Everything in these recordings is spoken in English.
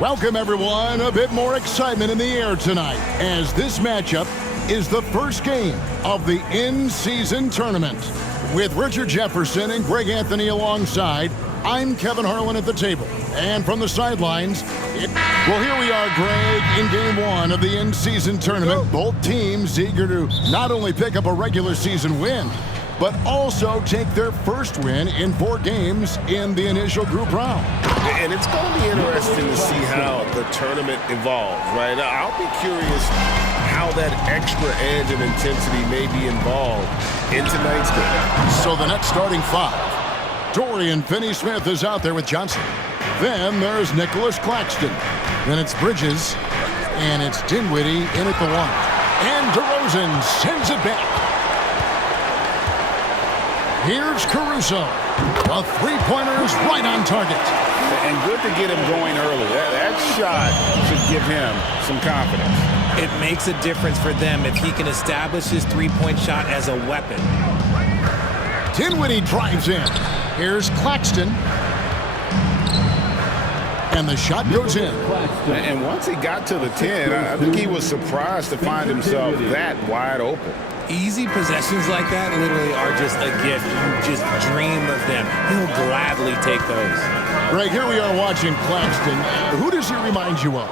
Welcome, everyone. A bit more excitement in the air tonight as this matchup is the first game of the in-season tournament. With Richard Jefferson and Greg Anthony alongside, I'm Kevin Harlan at the table. And from the sidelines, well, here we are, Greg, in game one of the in-season tournament. Both teams eager to not only pick up a regular season win, but also take their first win in 4 games in the initial group round. And it's going to be interesting to see how the tournament evolves, right? I'll be curious how that extra edge and intensity may be involved in tonight's game. So the next starting 5. Dorian Finney-Smith is out there with Johnson. Then there's Nicholas Claxton. Then it's Bridges. And it's Dinwiddie in at the 1. And DeRozan sends it back. Here's Caruso. A three-pointer is right on target. And good to get him going early. That shot should give him some confidence. It makes a difference for them if he can establish his three-point shot as a weapon. Dinwiddie drives in. Here's Claxton. And the shot goes in. And once he got to the 10, I think he was surprised to find himself that wide open. Easy possessions like that literally are just a gift. You just dream of them. He'll gladly take those. Greg, here we are watching Claxton. Who does he remind you of?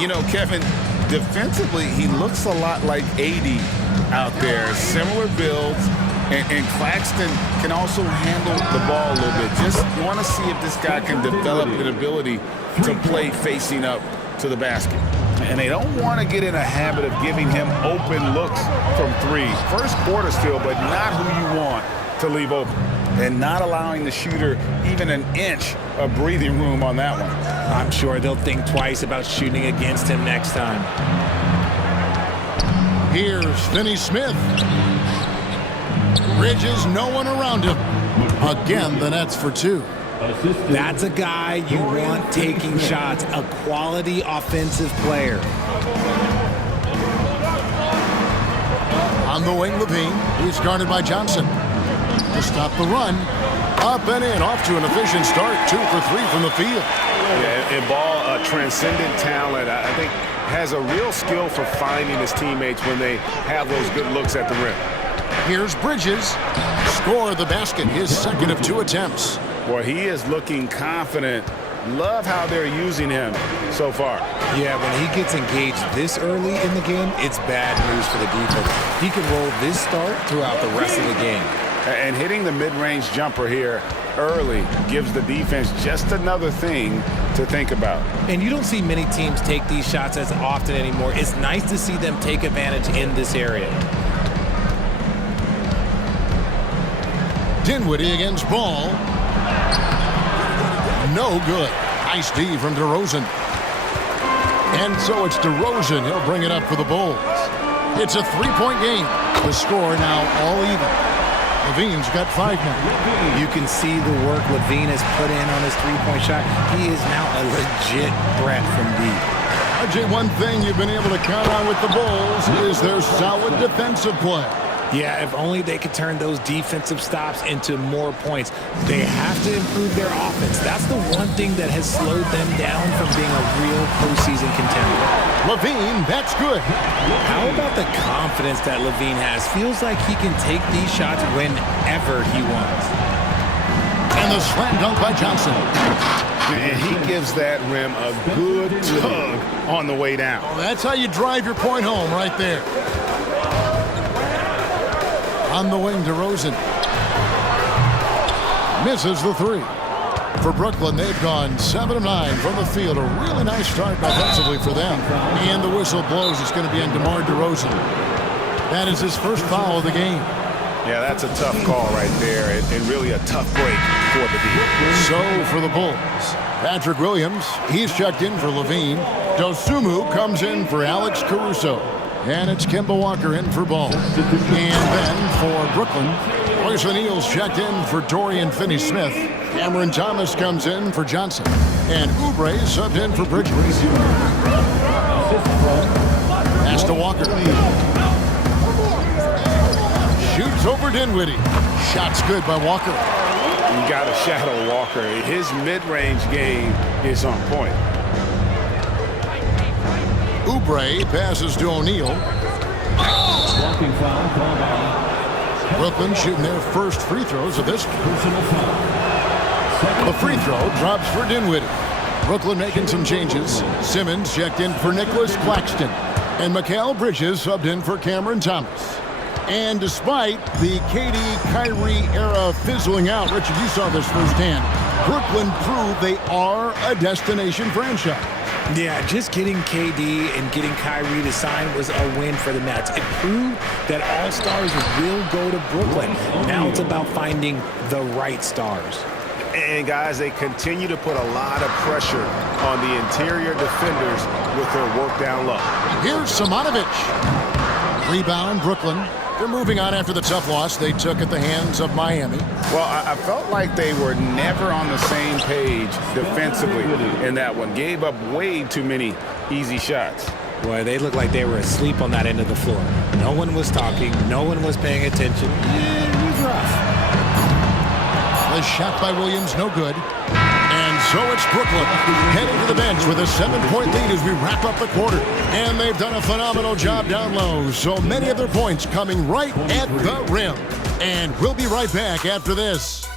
You know, Kevin, defensively, he looks a lot like AD out there. Similar builds. And Claxton can also handle the ball a little bit. Just want to see if this guy can develop an ability to play facing up to the basket. And they don't want to get in a habit of giving him open looks from 3. First quarter still, but not who you want to leave open. And not allowing the shooter even an inch of breathing room on that one. I'm sure they'll think twice about shooting against him next time. Here's Finney-Smith. Bridges, no one around him. Again, the Nets for 2. That's a guy you want taking shots, a quality offensive player. On the wing, Levine. He's guarded by Johnson. To stop the run. Up and in, off to an efficient start. 2 for 3 from the field. Yeah, and Ball, a transcendent talent, I think, has a real skill for finding his teammates when they have those good looks at the rim. Here's Bridges. Score the basket, his second of 2 attempts. Boy, he is looking confident. Love how they're using him so far. Yeah, when he gets engaged this early in the game, it's bad news for the defense. He can roll this start throughout the rest of the game. And hitting the mid-range jumper here early gives the defense just another thing to think about. And you don't see many teams take these shots as often anymore. It's nice to see them take advantage in this area. Dinwiddie against Ball. No good. Nice D from DeRozan. And so it's DeRozan. He'll bring it up for the Bulls. It's a 3-point game. The score now all even. Levine's got 5 now. You can see the work Levine has put in on his three-point shot. He is now a legit threat from deep. RJ, one thing you've been able to count on with the Bulls is their solid defensive play. Yeah, if only they could turn those defensive stops into more points. They have to improve their offense. That's the one thing that has slowed them down from being a real postseason contender. Levine, that's good. How about the confidence that Levine has? Feels like he can take these shots whenever he wants. And the slam dunk by Johnson. And he gives that rim a good tug on the way down. Well, that's how you drive your point home right there. On the wing, DeRozan. Misses the 3. For Brooklyn, they've gone 7 of 9 from the field. A really nice start offensively for them. And the whistle blows. It's going to be on DeMar DeRozan. That is his first foul of the game. Yeah, that's a tough call right there, and really a tough break for the defense. So for the Bulls, Patrick Williams, he's checked in for Levine. Dosunmu comes in for Alex Caruso. And it's Kemba Walker in for Ball. And then for Brooklyn, Royce O'Neal's checked in for Dorian Finney-Smith. Cameron Thomas comes in for Johnson. And Oubre subbed in for Bridges. Pass to Walker. Shoots over Dinwiddie. Shot's good by Walker. You got to shadow Walker. His mid-range game is on point. Oubre passes to O'Neal. Brooklyn shooting their first free throws of this game. The free throw drops for Dinwiddie. Brooklyn making some changes. Simmons checked in for Nicholas Claxton. And Mikal Bridges subbed in for Cameron Thomas. And despite the KD-Kyrie era fizzling out, Richard, you saw this firsthand, Brooklyn proved they are a destination franchise. Yeah, just getting KD and getting Kyrie to sign was a win for the Nets. It proved that all stars will go to Brooklyn. Now it's about finding the right stars. And guys, they continue to put a lot of pressure on the interior defenders with their work down low. Here's Simonovic. Rebound, Brooklyn. They're moving on after the tough loss they took at the hands of Miami. Well, I felt like they were never on the same page defensively in that one. Gave up way too many easy shots. Boy, they looked like they were asleep on that end of the floor. No one was talking. No one was paying attention. It was rough. The shot by Williams, no good. And so it's Brooklyn heading to the bench with a 7-point lead as we wrap up the quarter. And they've done a phenomenal job down low. So many of their points coming right at the rim. And we'll be right back after this.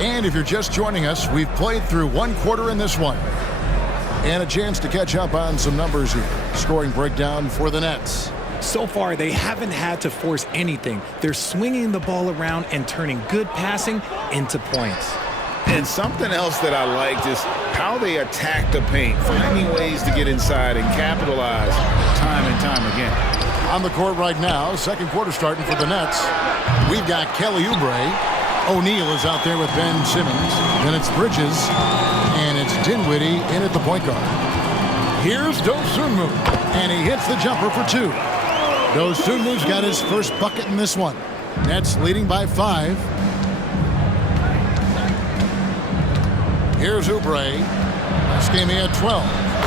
And if you're just joining us, we've played through one quarter in this one. And a chance to catch up on some numbers here. Scoring breakdown for the Nets. So far, they haven't had to force anything. They're swinging the ball around and turning good passing into points. And something else that I liked is how they attack the paint, finding ways to get inside and capitalize time and time again. On the court right now, second quarter starting for the Nets. We've got Kelly Oubre. O'Neal is out there with Ben Simmons. Then it's Bridges. And it's Dinwiddie in at the point guard. Here's Dosunmu. And he hits the jumper for two. Dosunmu's got his first bucket in this one. Nets leading by 5. Here's Oubre. This game he had 12.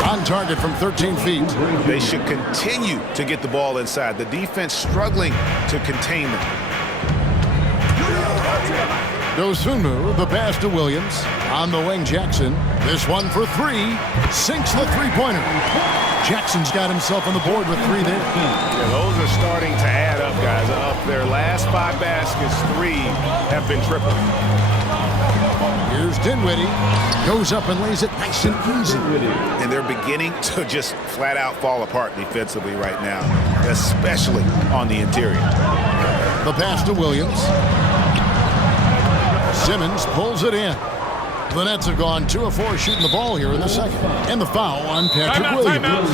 On target from 13 feet. They should continue to get the ball inside. The defense struggling to contain them. Dosunmu, the pass to Williams. On the wing, Jackson. This one for 3. Sinks the three-pointer. Jackson's got himself on the board with 3 there. Yeah, those are starting to add up, guys. Up their last 5 baskets, 3 have been triple. Here's Dinwiddie. Goes up and lays it nice and easy. And they're beginning to just flat out fall apart defensively right now, especially on the interior. The pass to Williams. Simmons pulls it in. The Nets have gone 2 of 4 shooting the ball here in the second. And the foul on Patrick Williams.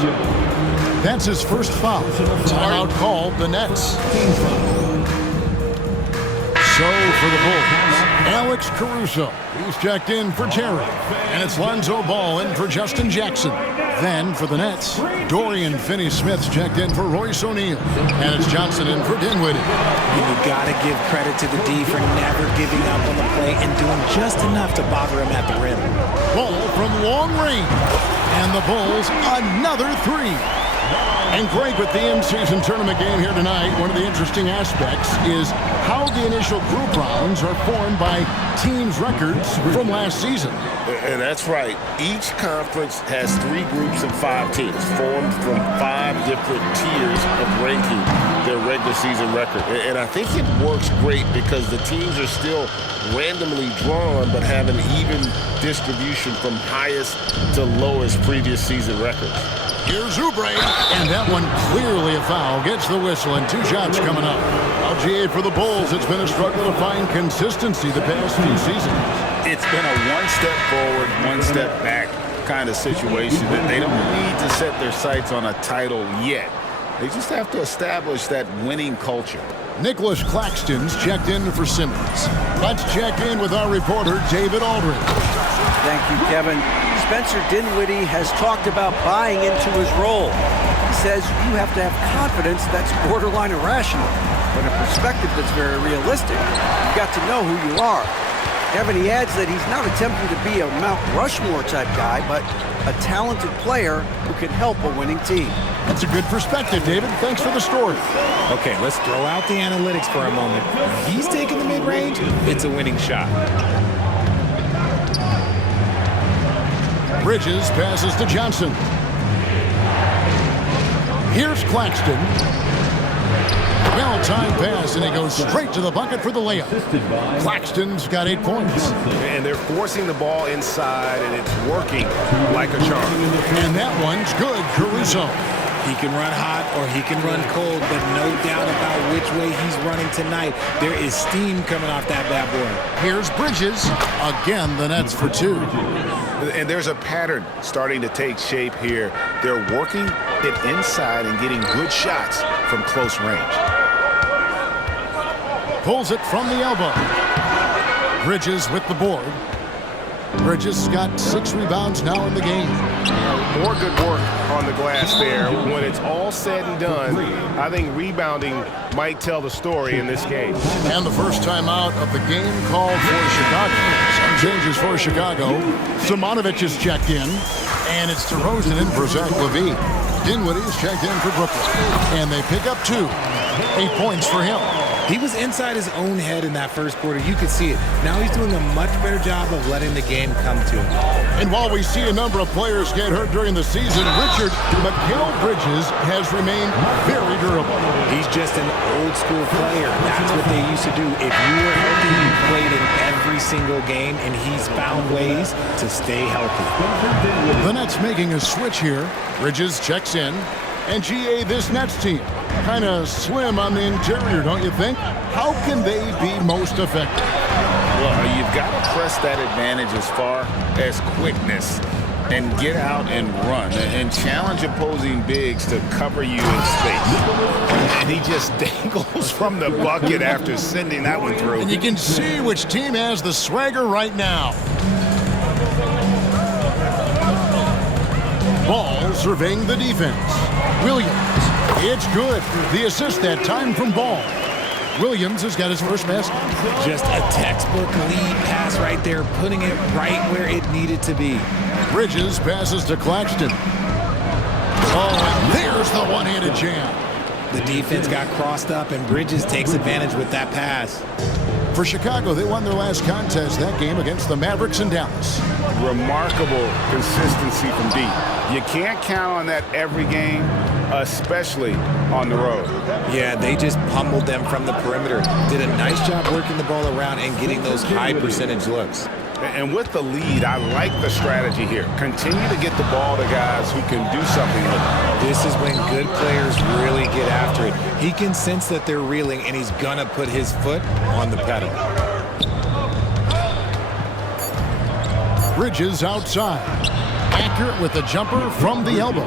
That's his first foul. Timeout called the Nets. So for the Bulls, Alex Caruso. He's checked in for Terry. And it's Lonzo Ball in for Justin Jackson. Then for the Nets, Dorian Finney-Smith's checked in for Royce O'Neal. And it's Johnson in for Dinwiddie. You got to give credit to the D for never giving up on the play and doing just enough to bother him at the rim. Ball from long range. And the Bulls, another 3. And Greg, with the in-season tournament game here tonight, one of the interesting aspects is how the initial group rounds are formed by teams' records from last season. And that's right. Each conference has 3 groups of 5 teams formed from 5 different tiers of ranking their regular season record. And I think it works great because the teams are still randomly drawn but have an even distribution from highest to lowest previous season records. Here's Oubre, and that one clearly a foul. Gets the whistle, and 2 shots coming up. LGA for the Bulls. It's been a struggle to find consistency the past few seasons. It's been a one-step forward, one-step back kind of situation that they don't need to set their sights on a title yet. They just have to establish that winning culture. Nicholas Claxton's checked in for Simmons. Let's check in with our reporter, David Aldridge. Thank you, Kevin. Spencer Dinwiddie has talked about buying into his role. He says you have to have confidence that's borderline irrational, but a perspective that's very realistic. You've got to know who you are. Kevin, he adds that he's not attempting to be a Mount Rushmore type guy, but a talented player who can help a winning team. That's a good perspective, David. Thanks for the story. Okay, let's throw out the analytics for a moment. When he's taking the mid-range, it's a winning shot. Bridges passes to Johnson. Here's Claxton. Well-timed pass, and he goes straight to the bucket for the layup. Claxton's got 8 points. And they're forcing the ball inside, and it's working like a charm. And that one's good, Caruso. He can run hot or he can run cold, but no doubt about which way he's running tonight. There is steam coming off that bad boy. Here's Bridges. Again, the Nets for 2. And there's a pattern starting to take shape here. They're working it inside and getting good shots from close range. Pulls it from the elbow. Bridges with the board. Bridges got 6 rebounds now in the game. More good work on the glass there. When it's all said and done, I think rebounding might tell the story in this game. And the first timeout of the game called for Chicago. Some changes for Chicago. Simonovic is checked in, and it's DeRozan in for Zach LaVine. Dinwiddie is checked in for Brooklyn, and they pick up 2. 8 points for him. He was inside his own head in that first quarter. You could see it. Now he's doing a much better job of letting the game come to him. And while we see a number of players get hurt during the season, Richard, Mikal Bridges has remained very durable. He's just an old school player. That's what they used to do. If you were healthy, you played in every single game, and he's found ways to stay healthy. The Nets making a switch here. Bridges checks in. And GA, this Nets team, kind of slim on the interior, don't you think? How can they be most effective? Well, you've got to press that advantage as far as quickness and get out and run and challenge opposing bigs to cover you in space. And he just dangles from the bucket after sending that one through. And you can see which team has the swagger right now. Ball surveying the defense. Williams, it's good. The assist that time from Ball. Williams has got his first basket. Just a textbook lead pass right there, putting it right where it needed to be. Bridges passes to Claxton. Oh, and there's the one-handed jam. The defense got crossed up, and Bridges takes advantage with that pass. For Chicago, they won their last contest that game against the Mavericks in Dallas. Remarkable consistency from deep. You can't count on that every game, especially on the road. Yeah, they just pummeled them from the perimeter. Did a nice job working the ball around and getting those high percentage looks. And with the lead, I like the strategy here. Continue to get the ball to guys who can do something with it. This is when good players really get after it. He can sense that they're reeling, and he's gonna put his foot on the pedal. Bridges outside. Accurate with the jumper from the elbow.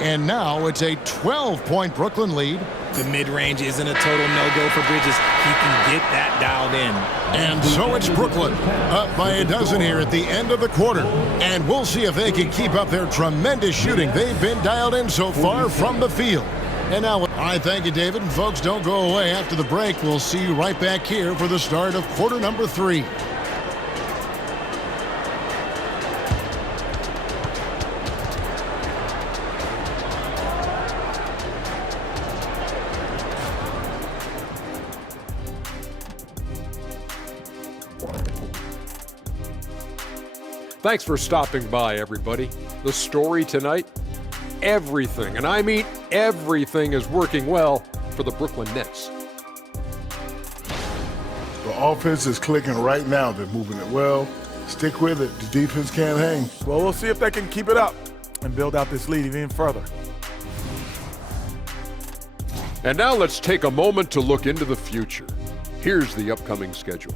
And now it's a 12-point Brooklyn lead. The mid-range isn't a total no-go for Bridges. He can get that dialed in. And so it's Brooklyn, up by a dozen here at the end of the quarter. And we'll see if they can keep up their tremendous shooting. They've been dialed in so far from the field. And now, I thank you, David. And folks, don't go away. After the break, we'll see you right back here for the start of quarter number 3. Thanks for stopping by, everybody. The story tonight, everything, and I mean everything, is working well for the Brooklyn Nets. The offense is clicking right now. They're moving it well. Stick with it. The defense can't hang. Well, we'll see if they can keep it up and build out this lead even further. And now let's take a moment to look into the future. Here's the upcoming schedule.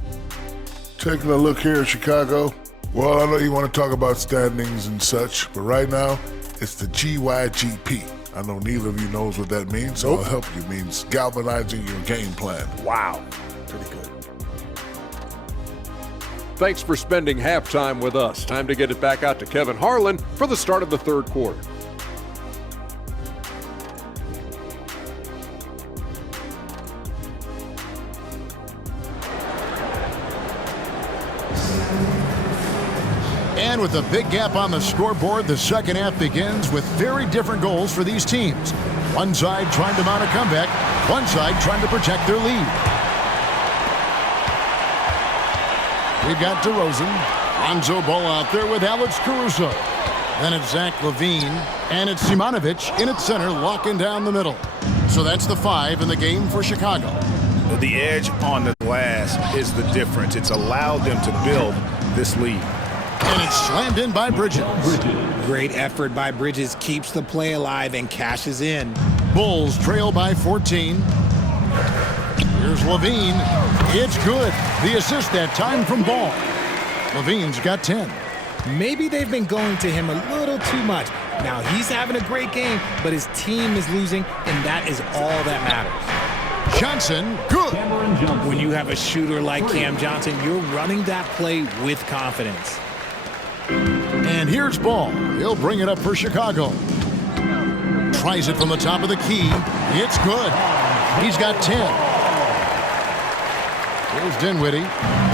Taking a look here at Chicago. Well, I know you want to talk about standings and such, but right now, it's the GYGP. I know neither of you knows what that means, so I'll help you. It means galvanizing your game plan. Wow, pretty good. Thanks for spending halftime with us. Time to get it back out to Kevin Harlan for the start of the third quarter. And with a big gap on the scoreboard, the second half begins with very different goals for these teams. One side trying to mount a comeback, one side trying to protect their lead. We've got DeRozan. Lonzo Ball out there with Alex Caruso. Then it's Zach LaVine, and it's Simonovic in its center, locking down the middle. So that's the 5 in the game for Chicago. The edge on the glass is the difference. It's allowed them to build this lead. And it's slammed in by Bridges. Great effort by Bridges, keeps the play alive and cashes in. Bulls trail by 14. Here's LaVine. It's good. The assist that time from Ball. LaVine's got 10. Maybe they've been going to him a little too much. Now he's having a great game, but his team is losing, and that is all that matters. Johnson, good. When you have a shooter like Cam Johnson, you're running that play with confidence. And here's Ball. He'll bring it up for Chicago. Tries it from the top of the key. It's good. He's got 10. Here's Dinwiddie.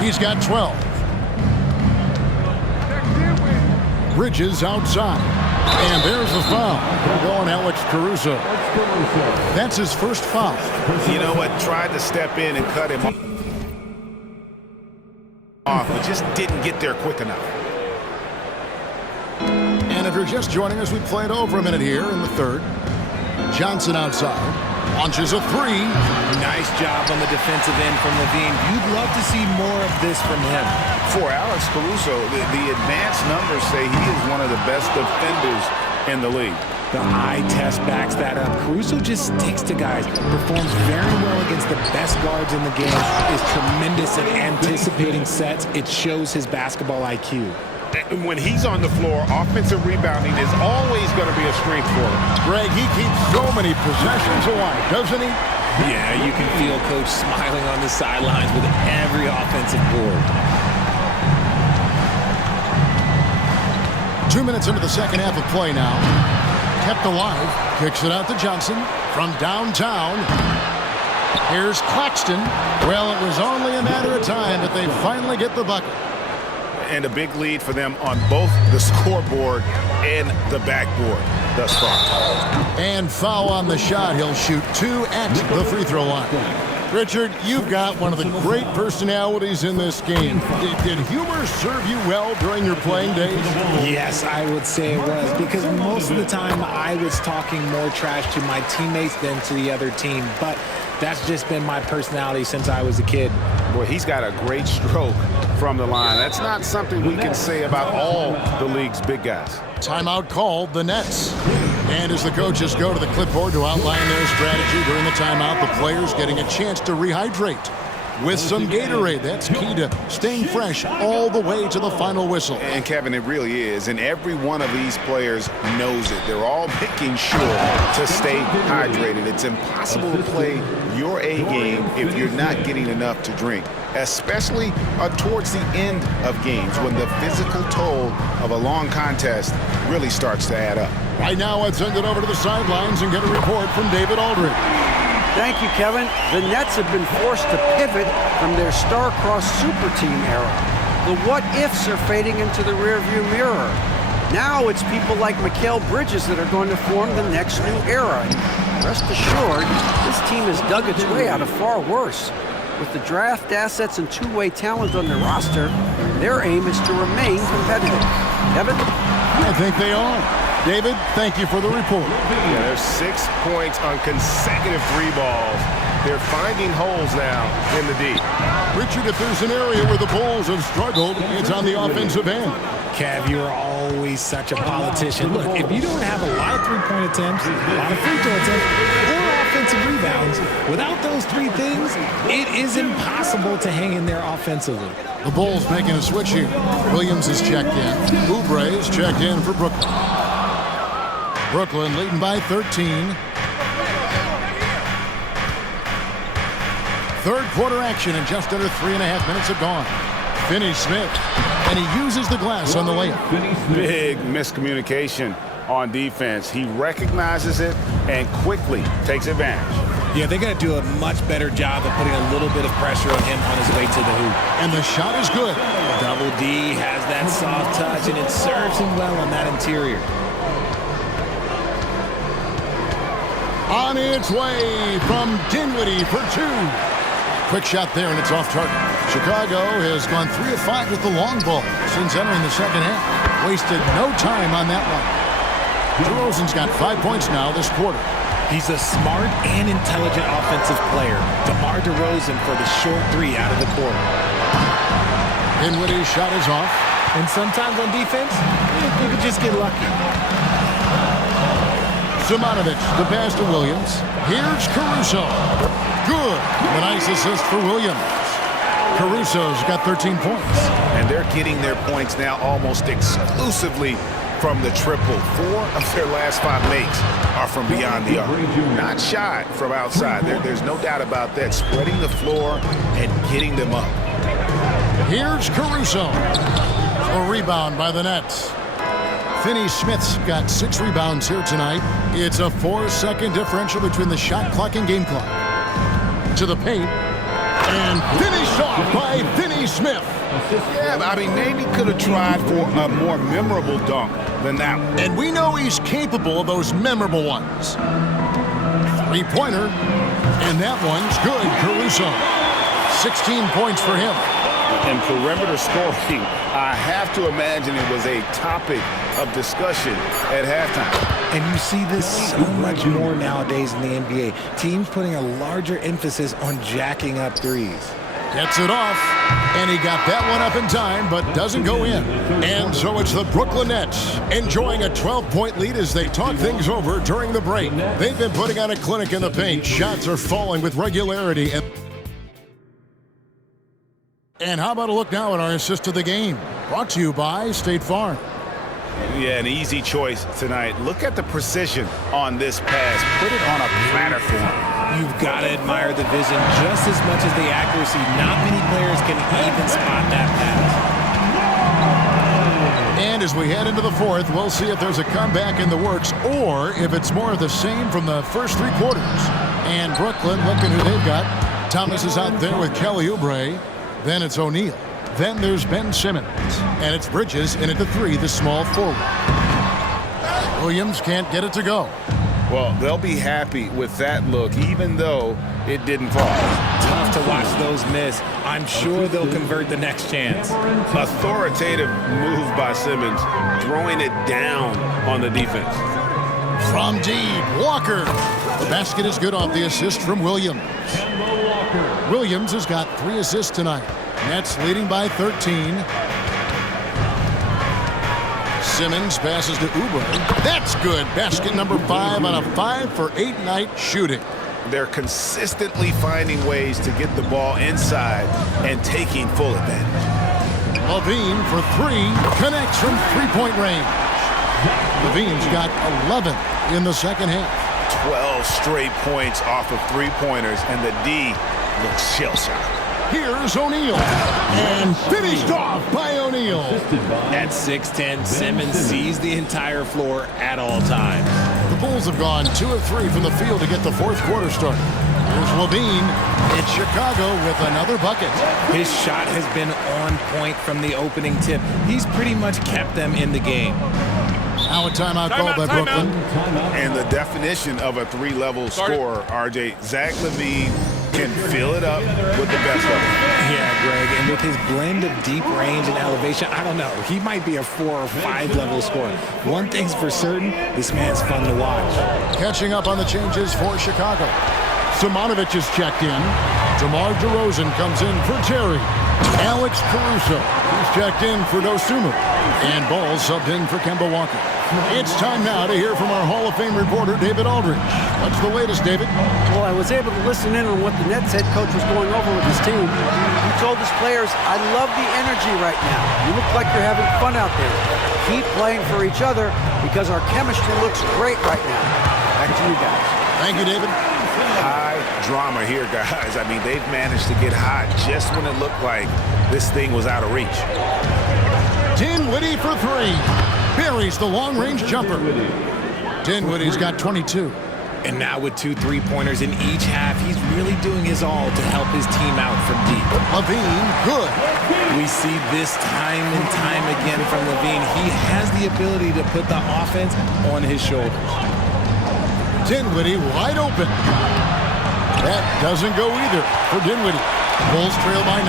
He's got 12. Bridges outside. And there's the foul. Going Alex Caruso. That's his first foul. You know what? Tried to step in and cut him off, but just didn't get there quick enough. And if you're just joining us, we played over a minute here in the third. Johnson outside. Launches a 3. Nice job on the defensive end from LaVine. You'd love to see more of this from him. For Alex Caruso, the advanced numbers say he is one of the best defenders in the league. The eye test backs that up. Caruso just sticks to guys, performs very well against the best guards in the game, is tremendous at anticipating sets. It shows his basketball IQ. When he's on the floor, offensive rebounding is always going to be a strength for him. Greg, he keeps so many possessions alive, doesn't he? Yeah, you can feel Coach smiling on the sidelines with every offensive board. 2 minutes into the second half of play now. Kept alive. Kicks it out to Johnson from downtown. Here's Claxton. Well, it was only a matter of time, but they finally get the bucket. And a big lead for them on both the scoreboard and the backboard thus far. And foul on the shot. He'll shoot 2 at the free throw line. Richard, you've got one of the great personalities in this game. Did humor serve you well during your playing days? Yes, I would say it was, because most of the time I was talking more trash to my teammates than to the other team. But that's just been my personality since I was a kid. Boy, he's got a great stroke from the line. That's not something we can say about all the league's big guys. Timeout called, the Nets. And as the coaches go to the clipboard to outline their strategy during the timeout, the players getting a chance to rehydrate with some Gatorade. That's key to staying fresh all the way to the final whistle. And Kevin, it really is. And every one of these players knows it. They're all making sure to stay hydrated. It's impossible to play your A game if you're not getting enough to drink, especially towards the end of games when the physical toll of a long contest really starts to add up. Right now, let's send it over to the sidelines and get a report from David Aldridge. Thank you, Kevin. The Nets have been forced to pivot from their star-crossed super team era. The what-ifs are fading into the rearview mirror. Now it's people like Mikal Bridges that are going to form the next new era. Rest assured, this team has dug its way out of far worse. With the draft assets and two-way talent on their roster, their aim is to remain competitive. Kevin? I think they are. David, thank you for the report. Yeah, there's 6 points on consecutive 3 balls. They're finding holes now in the D. Richard, if there's an area where the Bulls have struggled, it's on the offensive end. Kev, you're always such a politician. Look, if you don't have a lot of three-point attempts, a lot of free throw attempts, or offensive rebounds, without those 3 things, it is impossible to hang in there offensively. The Bulls making a switch here. Williams is checked in. Oubre is checked in for Brooklyn. Brooklyn leading by 13. Third quarter action, and just under 3.5 minutes have gone. Finney-Smith, and he uses the glass on the layup. Big miscommunication on defense. He recognizes it and quickly takes advantage. Yeah, they're going to do a much better job of putting a little bit of pressure on him on his way to the hoop. And the shot is good. Double D has that soft touch, and it serves him well on that interior. On its way from Dinwiddie for 2. Quick shot there, and it's off target. Chicago has gone 3 of 5 with the long ball since entering the second half. Wasted no time on that one. DeRozan's got 5 points now this quarter. He's a smart and intelligent offensive player. DeMar DeRozan for the short 3 out of the quarter. Dinwiddie's shot is off. And sometimes on defense, you could just get lucky. Zmanovic, the pass to Williams. Here's Caruso. Good. A nice assist for Williams. Caruso's got 13 points. And they're getting their points now almost exclusively from the triple. 4 of their last 5 makes are from beyond the arc. Not shot from outside. There's no doubt about that. Spreading the floor and getting them up. Here's Caruso. A rebound by the Nets. Finney-Smith's got 6 rebounds here tonight. It's a 4-second differential between the shot clock and game clock. To the paint. And finished off by Finney-Smith. Yeah, I mean, maybe could have tried for a more memorable dunk than that one. And we know he's capable of those memorable ones. 3-pointer. And that one's good. Caruso. 16 points for him. And perimeter scoring, I have to imagine it was a topic of discussion at halftime. And you see this so much more nowadays in the NBA. Teams putting a larger emphasis on jacking up threes. Gets it off, and he got that one up in time, but doesn't go in. And so it's the Brooklyn Nets enjoying a 12-point lead as they talk things over during the break. They've been putting on a clinic in the paint. Shots are falling with regularity. And how about a look now at our assist of the game? Brought to you by State Farm. Yeah, an easy choice tonight. Look at the precision on this pass. Put it on a platter for him. You've got to admire the vision just as much as the accuracy. Not many players can even spot that pass. And as we head into the fourth, we'll see if there's a comeback in the works or if it's more of the same from the first 3 quarters. And Brooklyn, looking who they've got. Thomas is out there with Kelly Oubre. Then it's O'Neal. Then there's Ben Simmons. And it's Bridges in at the 3, the small forward. Williams can't get it to go. Well, they'll be happy with that look, even though it didn't fall. Tough to watch those miss. I'm sure they'll convert the next chance. Authoritative move by Simmons, throwing it down on the defense. From deep, Walker. The basket is good off the assist from Williams. Williams has got 3 assists tonight. Nets leading by 13. Simmons passes to Oubre. That's good. Basket number 5 on a 5-for-8 night shooting. They're consistently finding ways to get the ball inside and taking full advantage. Levine for 3. Connects from 3-point range. Levine's got 11 in the second half. 12 straight points off of 3-pointers, and the D looks shell-shocked. Here's O'Neal. And finished off by O'Neal. At 6'10", Simmons sees the entire floor at all times. The Bulls have gone 2 of 3 from the field to get the fourth quarter started. Here's Levine. It's Chicago with another bucket. His shot has been on point from the opening tip. He's pretty much kept them in the game. Now a timeout called by Brooklyn. And the definition of a 3-level scorer, RJ, Zach LaVine can fill it up with the best of it. Yeah, Greg, and with his blend of deep range and elevation, I don't know, he might be a 4- or 5-level scorer. One thing's for certain, this man's fun to watch. Catching up on the changes for Chicago. Zmanovic is checked in. DeMar DeRozan comes in for Terry. Alex Caruso is checked in for Dosunmu. And Ball subbed in for Kemba Walker. It's time now to hear from our Hall of Fame reporter, David Aldridge. What's the latest, David? Well, I was able to listen in on what the Nets head coach was going over with his team. He told his players, I love the energy right now. You look like you're having fun out there. Keep playing for each other because our chemistry looks great right now. Back to you guys. Thank you, David. High drama here, guys. I mean, they've managed to get hot just when it looked like this thing was out of reach. Dinwiddie for 3. Buries the long-range jumper. Dinwiddie's got 22. And now with 2 3-pointers in each half, he's really doing his all to help his team out from deep. LaVine, good. We see this time and time again from LaVine. He has the ability to put the offense on his shoulders. Dinwiddie wide open. That doesn't go either for Dinwiddie. Bulls trail by 9.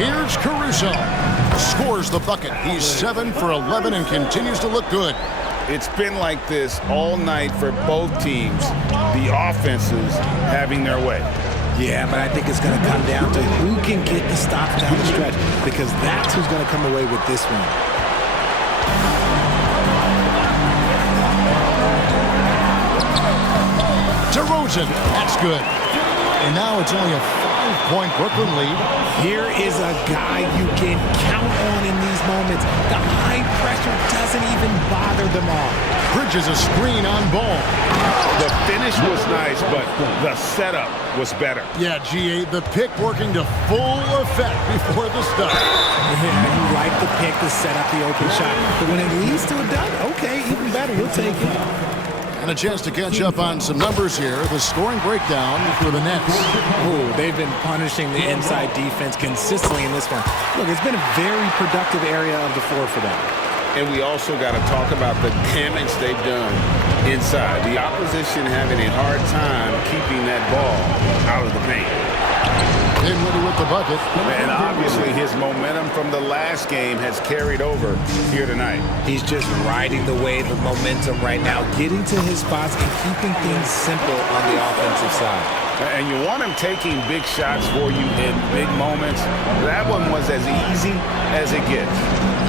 Here's Caruso. Scores the bucket. He's 7 for 11 and continues to look good. It's been like this all night for both teams. The offenses having their way. Yeah, but I think it's going to come down to who can get the stops down the stretch, because that's who's going to come away with this one. DeRozan, that's good. And now it's only a 5-point Brooklyn lead. Here is a guy you can count on in these moments. The high pressure doesn't even bother them all. Bridges a screen on Ball. The finish was nice, but the setup was better. Yeah, GA, the pick working to full effect before the start. Yeah, you like the pick to set up the open shot. But when it leads to a dunk, okay, even better, we'll take it. And a chance to catch up on some numbers here. The scoring breakdown for the Nets. Oh, they've been punishing the inside defense consistently in this one. Look, it's been a very productive area of the floor for them. And we also got to talk about the damage they've done inside. The opposition having a hard time keeping that ball out of the paint. Dinwiddie with the bucket. And obviously his momentum from the last game has carried over here tonight. He's just riding the wave of momentum right now, getting to his spots and keeping things simple on the offensive side. And you want him taking big shots for you in big moments. That one was as easy as it gets.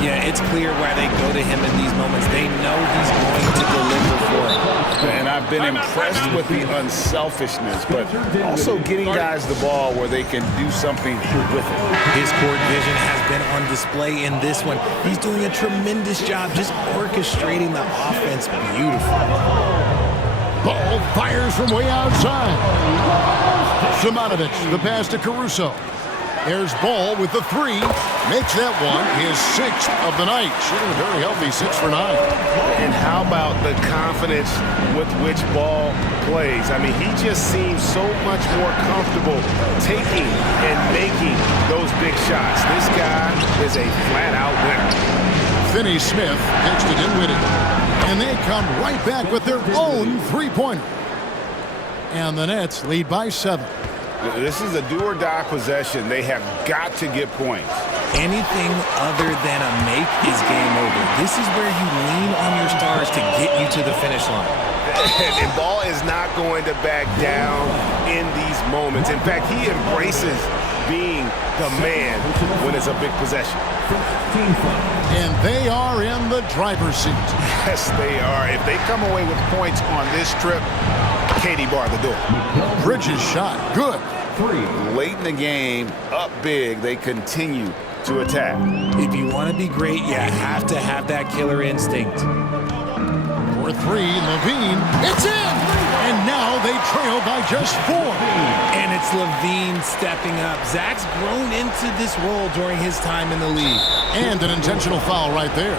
Yeah, it's clear why they go to him in these moments. They know he's going to deliver for it. And I've been impressed with the unselfishness, but also getting guys the ball where they can do something with it. His court vision has been on display in this one. He's doing a tremendous job just orchestrating the offense beautifully. Ball fires from way outside. Šumanović, the pass to Caruso. There's Ball with the 3. Makes that one his 6th of the night. Shooting a very healthy 6 for 9. And how about the confidence with which Ball plays? I mean, he just seems so much more comfortable taking and making those big shots. This guy is a flat-out winner. Finney-Smith pitch to Dinwiddie. And they come right back with their own 3-pointer. And the Nets lead by 7. This is a do-or-die possession. They have got to get points. Anything other than a make is game over. This is where you lean on your stars to get you to the finish line. And Ball is not going to back down in these moments. In fact, he embraces being the man when it's a big possession. And they are in the driver's seat. Yes, they are. If they come away with points on this trip, Katie bar the door. Bridges shot. Good. Late in the game, up big, they continue to attack. If you want to be great, you have to have that killer instinct. For 3, LaVine. It's in! And now they trail by just 4. And it's LaVine stepping up. Zach's grown into this role during his time in the league. And an intentional foul right there.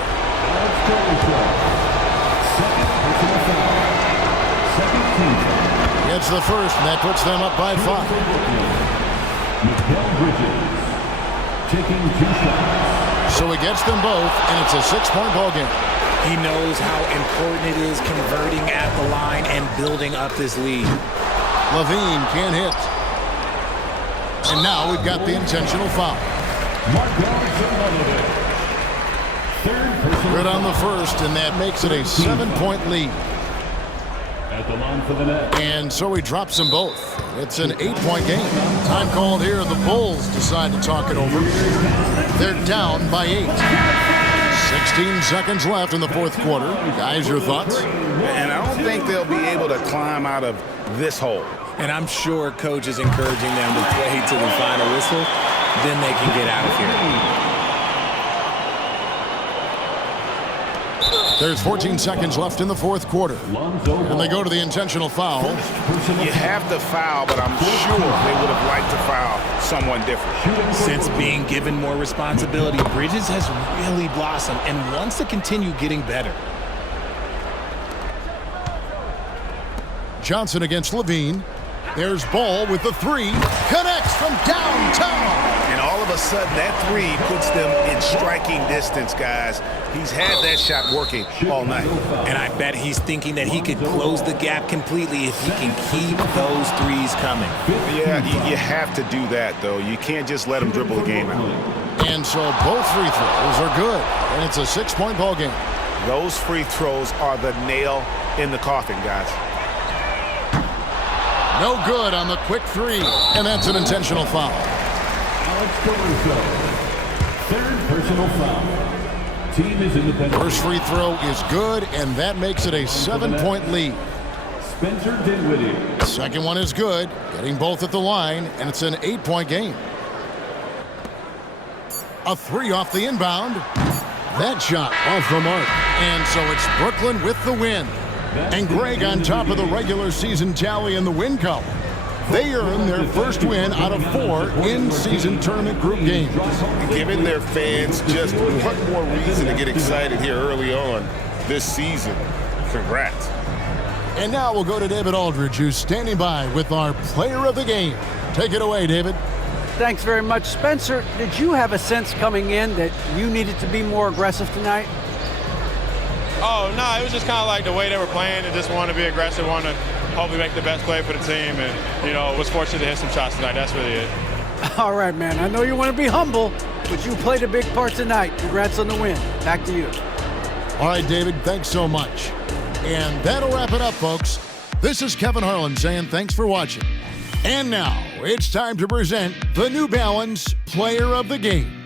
Gets the first, and that puts them up by 5. So he gets them both, and it's a 6-point ball game. He knows how important it is converting at the line and building up this lead. LaVine can't hit. And now we've got the intentional foul. Good on the first, and that makes it a 7-point lead. And so he drops them both. It's an 8-point game. Time called here. The Bulls decide to talk it over. They're down by 8. 16 seconds left in the fourth quarter. Guys, your thoughts? And I don't think they'll be able to climb out of this hole. And I'm sure coach is encouraging them to play to the final whistle. Then they can get out of here. There's 14 seconds left in the fourth quarter. And they go to the intentional foul. You have to foul, but I'm sure they would have liked to foul someone different. Since being given more responsibility, Bridges has really blossomed and wants to continue getting better. Johnson against Levine. There's Ball with the three. Connects from downtown. And all of a sudden, that three puts them in striking distance, guys. He's had that shot working all night. And I bet he's thinking that he could close the gap completely if he can keep those threes coming. Yeah, you have to do that, though. You can't just let him dribble the game out. And so both free throws are good. And it's a 6-point ball game. Those free throws are the nail in the coffin, guys. No good on the quick three. And that's an intentional foul. Alex Caruso, third personal foul. Team is in the penalty. First free throw is good, and that makes it a 7-point lead. Spencer Dinwiddie. Second one is good, getting both at the line, and it's an 8-point game. A three off the inbound. That shot off the mark. And so it's Brooklyn with the win. And Greg on top of the regular season tally in the win column. They earn their first win out of 4 in-season tournament group games. Giving their fans just one more reason to get excited here early on this season. Congrats. And now we'll go to David Aldridge, who's standing by with our player of the game. Take it away, David. Thanks very much, Spencer. Did you have a sense coming in that you needed to be more aggressive tonight? Oh, no, it was just kind of like the way they were playing and just wanted to be aggressive, wanted to hopefully make the best play for the team and, was fortunate to hit some shots tonight. That's really it. All right, man. I know you want to be humble, but you played a big part tonight. Congrats on the win. Back to you. All right, David, thanks so much. And that'll wrap it up, folks. This is Kevin Harlan saying thanks for watching. And now it's time to present the New Balance Player of the Game.